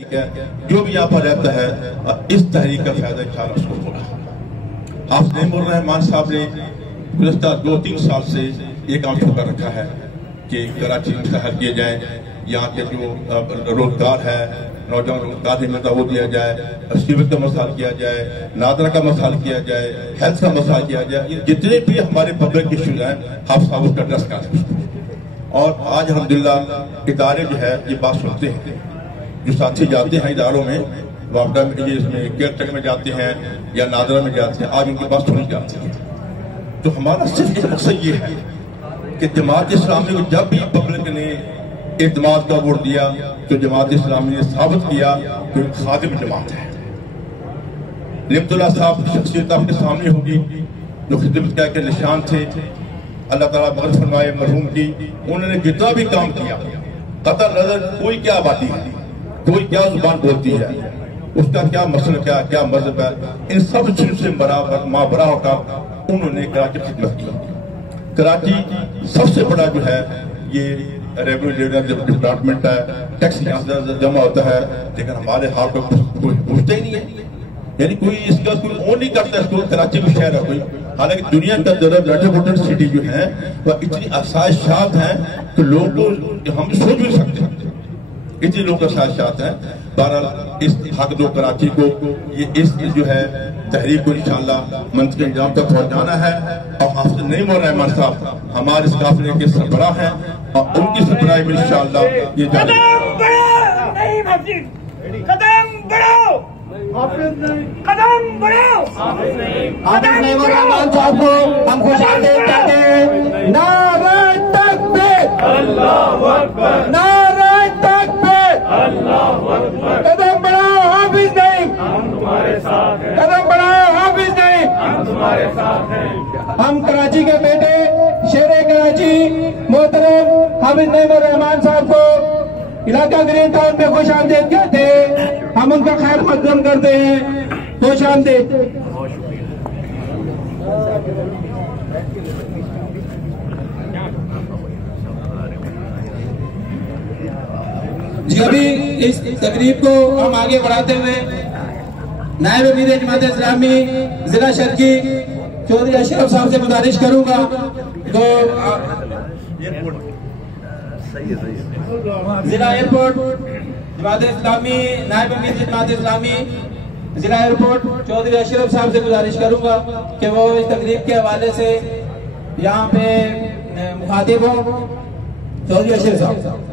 ठीक है, जो भी यहाँ पर रहता है इस तहरीक का फायदा इंशाअल्लाह उसको होगा। हाफिज नईमुर रहमान साहब ने गुज़श्ता 2-3 साल से ये काम शुरू कर रखा है कि कराची में शहर किए जाए, यहाँ के जो रोजगार है, नौजवान रोजगार नहीं मिलता वो दिया जाए, सीवरेज का मसाल किया जाए, नादरा का मसाल किया जाए, हेल्थ का मसाल किया जाए। ये जितने भी हमारे पब्लिक इश्यूज हैं हाफिज साहब उसका एड्रेस कर सकते हैं। और आज अल्हम्दुलिल्लाह इदारे जो है ये बात सुनते हैं, जो साथी जाते हैं इदारों में, वापडा में ये इसमें केयर टेक में जाते हैं या नादरा में जाते हैं, आज उनकी बात सुनी जाती है। तो हमारा सिर्फ एक मकसद ये है कि जमात इस्लामी को जब भी पब्लिक ने एतमाद का वोट दिया तो जमात इस्लामी ने साबित किया कि खादिम जमात है। लिमतुल्लाह साहब की शख्सियत आपके सामने होगी, जो खिदमत के निशान थे। अल्लाह ताला मग़फ़िरत फरमाए मरहूम की। उन्होंने जितना भी काम किया, कतई नजर कोई क्या आबादी है, कोई क्या जुबान बोलती है, उसका क्या मसला क्या मजहब है, इन सब चीजों से माबरा होकर उन्होंने कराची खिदमत की। कराची सबसे बड़ा जो है ये रेवेन्यू डिपार्टमेंट है, टैक्स यहाँ से जमा होता है, लेकिन हमारे हाल पर कोई पूछता ही नहीं है, यानी कोई इसका कोई वो नहीं करता। इसको कराची में शहर है कोई, हालांकि दुनिया के अंदर मेट्रोपॉलिटन सिटी जो है वह इतनी आसाइशात हैं कि लोग हम सोच भी सकते हैं, इतने लोग आसाइशात हैं। बहरहाल इस हक दो कराची को ये इस जो है तहरीक को इंशाअल्लाह मंच के इंजाम तक पहुंचाना है। और हाफिज नईमुर रहमान साहब हमारे इस काफिले के सरबराह हैं और उनकी सरबराही में इंशाअल्लाह ये कदम बढ़ाओ। हाफिज नईमुर रहमान साहब को हम खुशामदीद कहते हैं। नारे तकबीर, अल्लाहू अकबर, नारे तकबीर, अल्लाहू अकबर। कदम बढ़ाओ हाफिज नईम, हम तुम्हारे साथ हैं। कदम बढ़ाओ हाफिज नईम, हम तुम्हारे साथ हैं। हम कराची के बेटे शेरे कराची मोहतरम हाफिज नईमुर रहमान साहब को इलाका ग्रीन टाउन में खुश आमदीद कहते हैं। हम उनका खैर मकदम करते हैं। खुश आमदीद। जी अभी इस तकरीब को हम आगे बढ़ाते हुए नायब अमीर जमात इस्लामी जिला शर्की चौधरी अशरफ साहब से गुजारिश करूंगा तो जिला एयरपोर्ट जमात इस्लामी नायब अमीर जमात इस्लामी जिला एयरपोर्ट चौधरी अशरफ साहब से गुजारिश करूंगा कि वो इस तकरीब के हवाले से यहाँ पे मुखातिब हो। चौधरी अशरफ साहब।